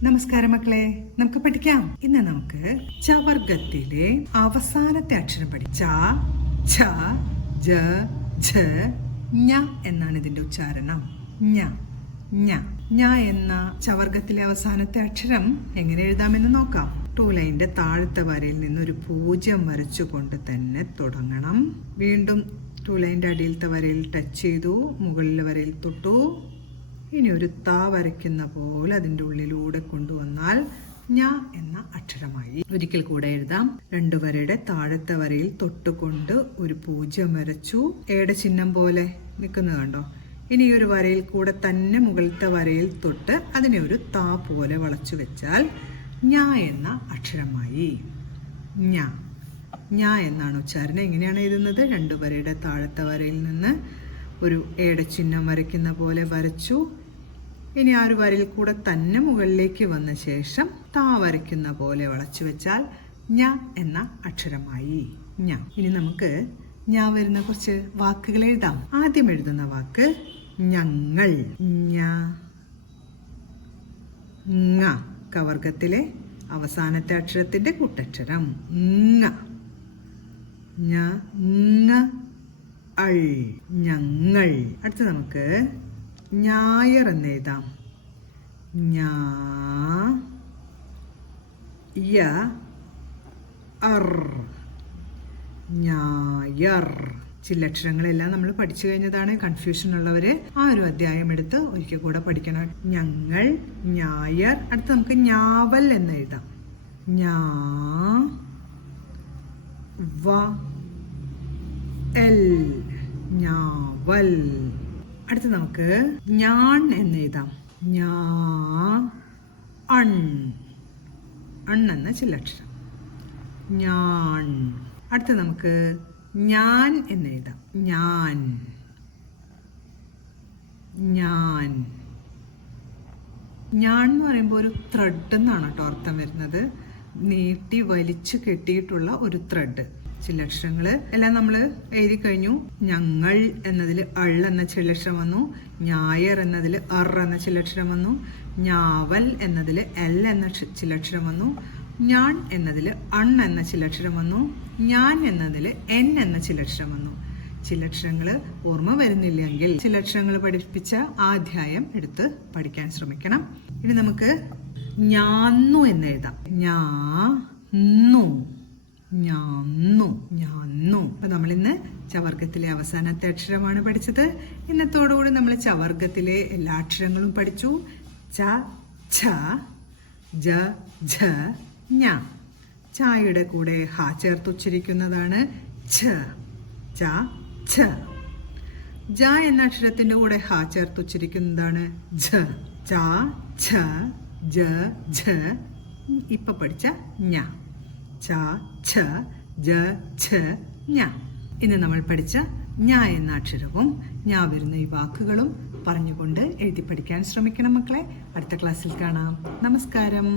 നമസ്കാരം മക്കളെ, നമുക്ക് പഠിക്കാം. ഇന്ന് നമുക്ക് ചവർഗത്തിലെ അവസാനത്തെ അക്ഷരം പഠിക്കാം. ച, ഛ, ജ, ഝ, ഞ എന്നാണ് ഇതിന്റെ ഉച്ചാരണം. ഞ ഞ ഞ എന്ന ചവർഗത്തിലെ അവസാനത്തെ അക്ഷരം എങ്ങനെ എഴുതാമെന്ന് നോക്കാം. ടൂ ലൈനിന്റെ താഴത്തെ വരയിൽ നിന്ന് ഒരു 0 വരച്ചുകൊണ്ട് തന്നെ തുടങ്ങണം. വീണ്ടും ടൂ ലൈനിന്റെ അടിയിലത്തെ വരയിൽ ടച്ച് ചെയ്തു, മുകളിലെ വരയിൽ തൊട്ടു. ഇനി ഒരു താ വരയ്ക്കുന്ന പോലെ അതിൻ്റെ ഉള്ളിലൂടെ കൊണ്ടുവന്നാൽ ഞ എന്ന അക്ഷരമായി. ഒരിക്കൽ കൂടെ എഴുതാം. 2 വരയുടെ താഴത്തെ വരയിൽ തൊട്ടുകൊണ്ട് ഒരു 0 വരച്ചു, ഏടെ ചിഹ്നം പോലെ നിൽക്കുന്നത് കണ്ടോ. ഇനി ഒരു വരയിൽ കൂടെ തന്നെ മുകളിലത്തെ വരയിൽ തൊട്ട് അതിനെ ഒരു താ പോലെ വളച്ചു വെച്ചാൽ ഞ എന്ന അക്ഷരമായി. ഞ ഞ എന്നാണ് ഉച്ചാരണം. എങ്ങനെയാണ് എഴുതുന്നത്? 2 വരയുടെ താഴത്തെ വരയിൽ നിന്ന് ഒരു ഏടെ ചിഹ്നം വരയ്ക്കുന്ന പോലെ വരച്ചു. ഇനി ആ ഒരു വരയിൽ കൂടെ തന്നെ മുകളിലേക്ക് വന്ന ശേഷം താ വരയ്ക്കുന്ന പോലെ വളച്ചു വെച്ചാൽ ഞ എന്ന അക്ഷരമായി. ഞ. ഇനി നമുക്ക് ഞ വരുന്ന കുറച്ച് വാക്കുകൾ എഴുതാം. ആദ്യം എഴുതുന്ന വാക്ക് ഞങ്ങൾ. ഞ ങ. കവർഗത്തിലെ അവസാനത്തെ അക്ഷരത്തിന്റെ കൂട്ടക്ഷരം ങ. ഞ ങ അൾ. ഞങ്ങൾ. അടുത്ത് നമുക്ക് ഞായർ എന്ന് എഴുതാം. ഞാ യ അർ. ഞായർ. ചില്ലക്ഷരങ്ങളെല്ലാം നമ്മൾ പഠിച്ചു കഴിഞ്ഞതാണ്. കൺഫ്യൂഷൻ ഉള്ളവര് ആ ഒരു അധ്യായം എടുത്ത് ഒരിക്കൽ കൂടെ പഠിക്കണം. ഞങ്ങൾ, ഞായർ. അടുത്ത് നമുക്ക് ഞാവൽ എന്ന് എഴുതാം. ഞാ വ എൽ. ഞാവൽ. അടുത്ത് നമുക്ക് ഞാൺ എന്ന് എഴുതാം. ഞാ അൺ. അൺ എന്ന ചില്ലക്ഷരം ഞാൺ. അടുത്ത് നമുക്ക് ഞാൻ എന്ന് എഴുതാം. ഞാൻ. ഞാൻ. ഞാൻ എന്ന് പറയുമ്പോൾ ഒരു ത്രെഡ് എന്നാണ് കേട്ടോ അർത്ഥം വരുന്നത്. നീട്ടി വലിച്ചു കെട്ടിയിട്ടുള്ള ഒരു ത്രെഡ്. ചില്ലക്ഷരങ്ങൾ എല്ലാം നമ്മൾ എഴുതി കഴിഞ്ഞു. ഞങ്ങൾ എന്നതിൽ അൾ എന്ന ചില്ലക്ഷരം വന്നു. ഞായർ എന്നതിൽ അർ എന്ന ചില്ലക്ഷരം വന്നു. ഞാവൽ എന്നതിൽ എൽ എന്ന ചില്ലക്ഷരം വന്നു. ഞാൻ എന്നതിൽ അൺ എന്ന ചില്ലക്ഷരം വന്നു. ഞാൻ എന്നതിൽ എൻ എന്ന ചില്ലക്ഷരം വന്നു. ചില്ലക്ഷരങ്ങൾ ഓർമ്മ വരുന്നില്ലെങ്കിൽ ചില്ലക്ഷരങ്ങൾ പഠിപ്പിച്ച ആ അധ്യായം എടുത്ത് പഠിക്കാൻ ശ്രമിക്കണം. ഇനി നമുക്ക് ഞാന്നു എന്ന് എഴുതാം. ഞാന്നു. ഞാന്നു. ഞാന്നു. അപ്പൊ നമ്മൾ ഇന്ന് ചവർഗത്തിലെ അവസാനത്തെ അക്ഷരമാണ് പഠിച്ചത്. ഇന്നത്തോടുകൂടി നമ്മൾ ചവർഗത്തിലെ എല്ലാ അക്ഷരങ്ങളും പഠിച്ചു. ച, ഛ, ജ, ഝ, ഞ. ചായയുടെ കൂടെ ഹ ചേർത്ത് ഉച്ചരിക്കുന്നതാണ് ഛ. ച, ഛ. ജ എന്ന അക്ഷരത്തിന്റെ കൂടെ ഹ ചേർത്ത് ഉച്ചരിക്കുന്നതാണ് ഝ. ച, ഛ, ജ, ഝ. ഇപ്പൊ പഠിച്ച ഞ. ച, ഛ, ജ, ഝ, ഞ. ഇന്ന് നമ്മൾ പഠിച്ച ഞ എന്ന അക്ഷരവും ഞ വരുന്ന ഈ വാക്കുകളും പറഞ്ഞുകൊണ്ട് എഴുതി പഠിക്കാൻ ശ്രമിക്കണം മക്കളെ. അടുത്ത ക്ലാസ്സിൽ കാണാം. നമസ്കാരം.